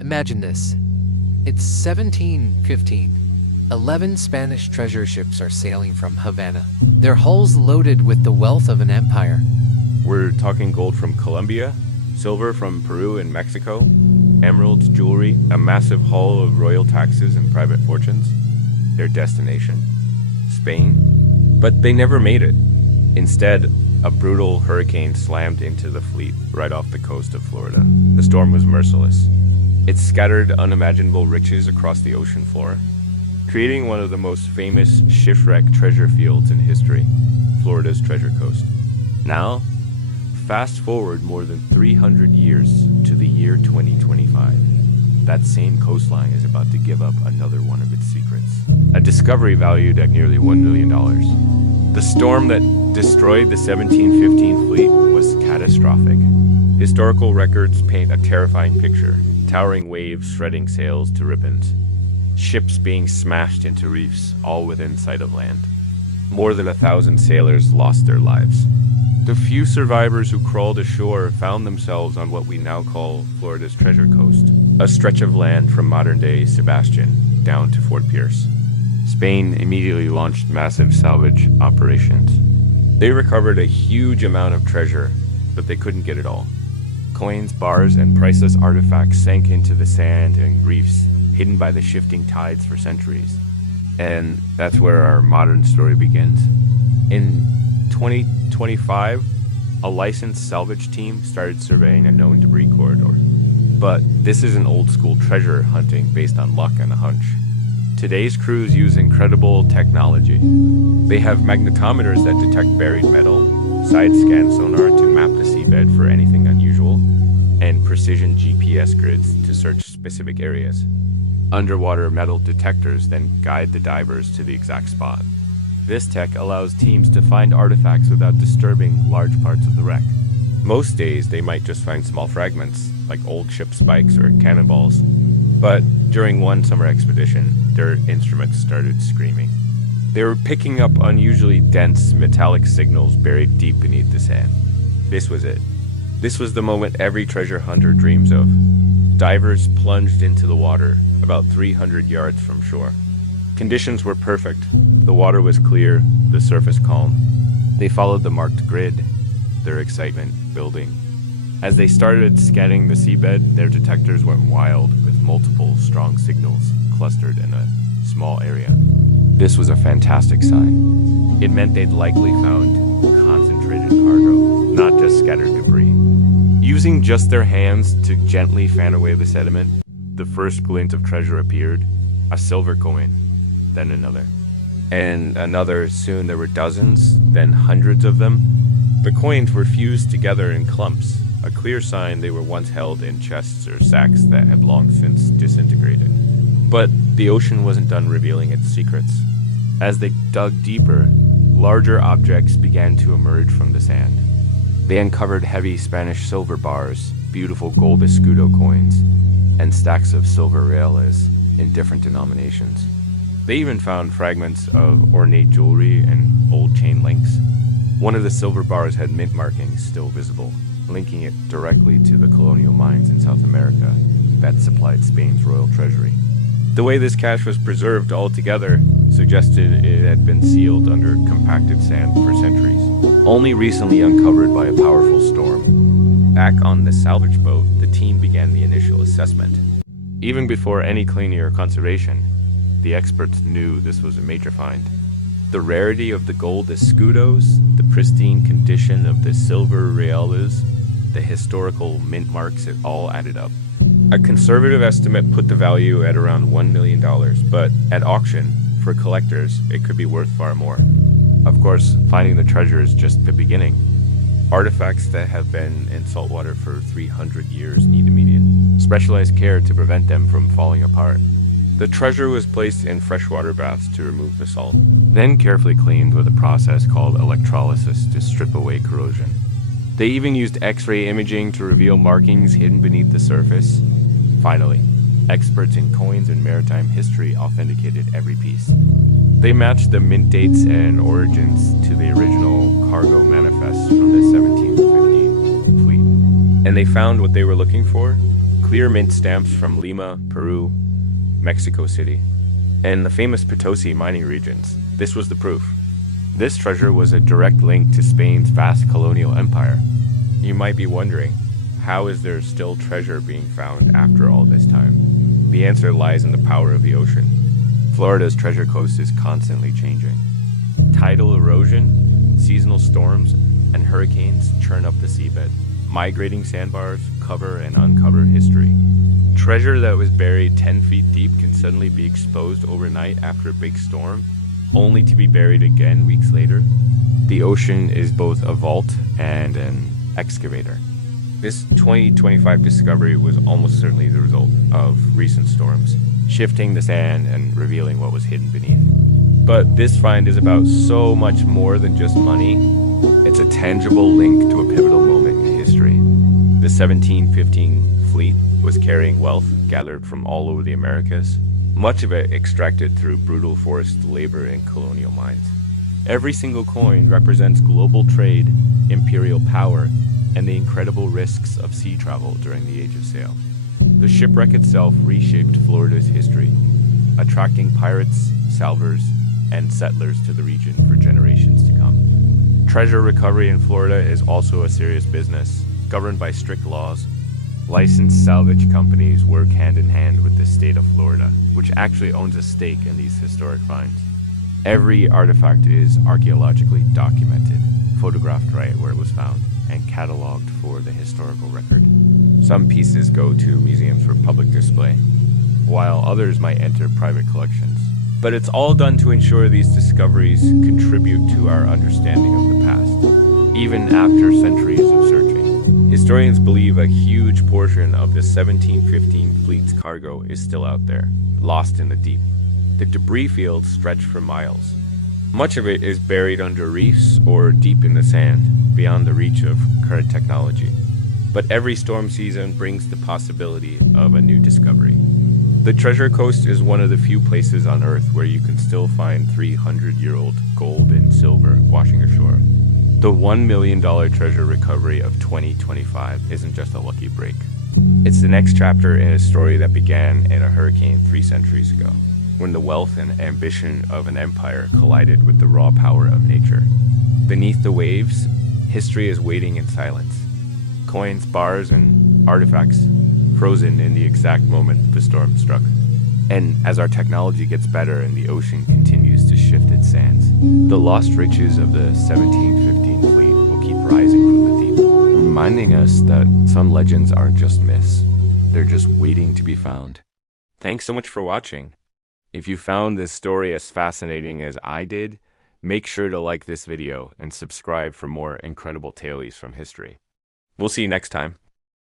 Imagine this. It's 1715. 11 Spanish treasure ships are sailing from Havana, their hulls loaded with the wealth of an empire. We're talking gold from Colombia, silver from Peru and Mexico, emeralds, jewelry, a massive haul of royal taxes and private fortunes. Their destination, Spain. But they never made it. Instead, a brutal hurricane slammed into the fleet right off the coast of Florida. The storm was merciless. It scattered unimaginable riches across the ocean floor, creating one of the most famous shipwreck treasure fields in history, Florida's Treasure Coast. Now, fast forward more than 300 years to the year 2025. That same coastline is about to give up another one of its secrets. A discovery valued at nearly $1 million. The storm that destroyed the 1715 fleet was catastrophic. Historical records paint a terrifying picture, towering waves shredding sails to ribbons, ships being smashed into reefs, all within sight of land. More than 1,000 sailors lost their lives. The few survivors who crawled ashore found themselves on what we now call Florida's Treasure Coast, a stretch of land from modern-day Sebastian down to Fort Pierce. Spain immediately launched massive salvage operations. They recovered a huge amount of treasure, but they couldn't get it all. Coins, bars, and priceless artifacts sank into the sand and reefs, hidden by the shifting tides for centuries. And that's where our modern story begins. In 2025, a licensed salvage team started surveying a known debris corridor. But this isn't old-school treasure hunting based on luck and a hunch. Today's crews use incredible technology. They have magnetometers that detect buried metal, side-scan sonar to map the seabed for anything unusual, and precision GPS grids to search specific areas. Underwater metal detectors then guide the divers to the exact spot. This tech allows teams to find artifacts without disturbing large parts of the wreck. Most days, they might just find small fragments, like old ship spikes or cannonballs. But during one summer expedition, their instruments started screaming. They were picking up unusually dense metallic signals buried deep beneath the sand. This was it. This was the moment every treasure hunter dreams of. Divers plunged into the water, about 300 yards from shore. Conditions were perfect. The water was clear, the surface calm. They followed the marked grid, their excitement building. As they started scanning the seabed, their detectors went wild with multiple strong signals clustered in a small area. This was a fantastic sign. It meant they'd likely found concentrated cargo, not just scattered debris. Using just their hands to gently fan away the sediment, the first glint of treasure appeared, a silver coin, then another. And another, soon there were dozens, then hundreds of them. The coins were fused together in clumps, a clear sign they were once held in chests or sacks that had long since disintegrated. But the ocean wasn't done revealing its secrets. As they dug deeper, larger objects began to emerge from the sand. They uncovered heavy Spanish silver bars, beautiful gold escudo coins, and stacks of silver reales in different denominations. They even found fragments of ornate jewelry and old chain links. One of the silver bars had mint markings still visible, linking it directly to the colonial mines in South America that supplied Spain's royal treasury. The way this cache was preserved altogether suggested it had been sealed under compacted sand for centuries, only recently uncovered by a powerful storm. Back on the salvage boat, the team began the initial assessment. Even before any cleaning or conservation, the experts knew this was a major find. The rarity of the gold escudos, the pristine condition of the silver reales, the historical mint marks, it all added up. A conservative estimate put the value at around $1 million, but at auction, for collectors, it could be worth far more. Of course, finding the treasure is just the beginning. Artifacts that have been in saltwater for 300 years need immediate, specialized care to prevent them from falling apart. The treasure was placed in freshwater baths to remove the salt, then carefully cleaned with a process called electrolysis to strip away corrosion. They even used X-ray imaging to reveal markings hidden beneath the surface. Finally, experts in coins and maritime history authenticated every piece. They matched the mint dates and origins to the original cargo manifests from the 1715 fleet. And they found what they were looking for: clear mint stamps from Lima, Peru, Mexico City, and the famous Potosi mining regions. This was the proof. This treasure was a direct link to Spain's vast colonial empire. You might be wondering, how is there still treasure being found after all this time? The answer lies in the power of the ocean. Florida's treasure coast is constantly changing. Tidal erosion, seasonal storms, and hurricanes churn up the seabed. Migrating sandbars cover and uncover history. Treasure that was buried 10 feet deep can suddenly be exposed overnight after a big storm, only to be buried again weeks later. The ocean is both a vault and an excavator. This 2025 discovery was almost certainly the result of recent storms, shifting the sand and revealing what was hidden beneath. But this find is about so much more than just money. It's a tangible link to a pivotal moment in history. The 1715 fleet was carrying wealth gathered from all over the Americas, much of it extracted through brutal forced labor in colonial mines. Every single coin represents global trade, imperial power, and the incredible risks of sea travel during the Age of Sail. The shipwreck itself reshaped Florida's history, attracting pirates, salvors, and settlers to the region for generations to come. Treasure recovery in Florida is also a serious business, governed by strict laws. Licensed salvage companies work hand in hand with the state of Florida, which actually owns a stake in these historic finds. Every artifact is archaeologically documented, photographed right where it was found, and cataloged for the historical record. Some pieces go to museums for public display, while others might enter private collections. But it's all done to ensure these discoveries contribute to our understanding of the past, even after centuries of searching. Historians believe a huge portion of the 1715 fleet's cargo is still out there, lost in the deep. The debris fields stretch for miles. Much of it is buried under reefs or deep in the sand, beyond the reach of current technology. But every storm season brings the possibility of a new discovery. The Treasure Coast is one of the few places on Earth where you can still find 300-year-old gold and silver washing ashore. The $1 million treasure recovery of 2025 isn't just a lucky break. It's the next chapter in a story that began in a hurricane 3 centuries ago, when the wealth and ambition of an empire collided with the raw power of nature. Beneath the waves, history is waiting in silence. Coins, bars, and artifacts frozen in the exact moment the storm struck. And as our technology gets better and the ocean continues to shift its sands, the lost riches of the 1715 fleet will keep rising from the deep, reminding us that some legends aren't just myths, they're just waiting to be found. Thanks so much for watching. If you found this story as fascinating as I did, make sure to like this video and subscribe for more incredible tales from history. We'll see you next time.